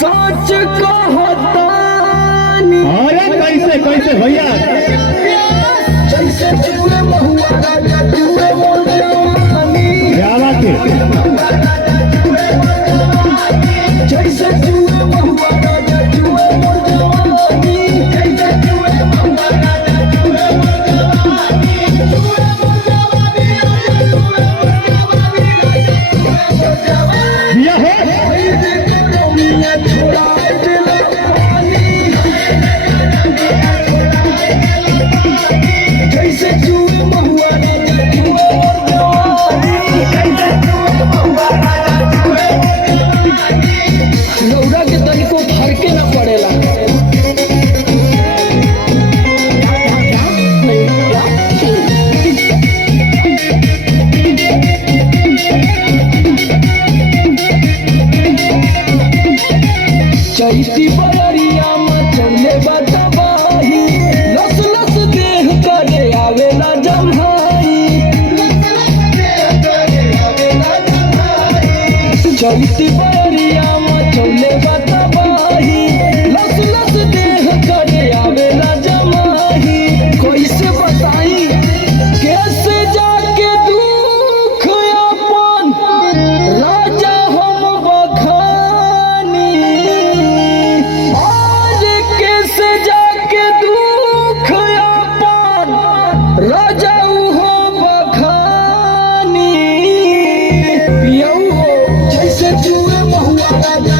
सच कहतानी अरे कैसे कैसे भैया जैसे चूहे महुआ राजा चूहे मोर जवानी क्या बात है जैसे चूहे महुआ राजा चूहे मोर जवानी जैसे चूहे महुआ राजा चूहे मोर जवानी चूहे मोर जवानी चूहे मोर जवानी दिया है चैती बरिया में चले बतबाही लस लस देह करे आवेला जम्हाई चैती बरिया में चले बतबाही लस लस देह करे आवेला जम्हाई कैसे बताई कैसे जाके दुख अपन राजा हम बखानी कैसे जाके दुख अपन राजा हो बखानी पियऊ हो जैसे चूहे महुआ राजा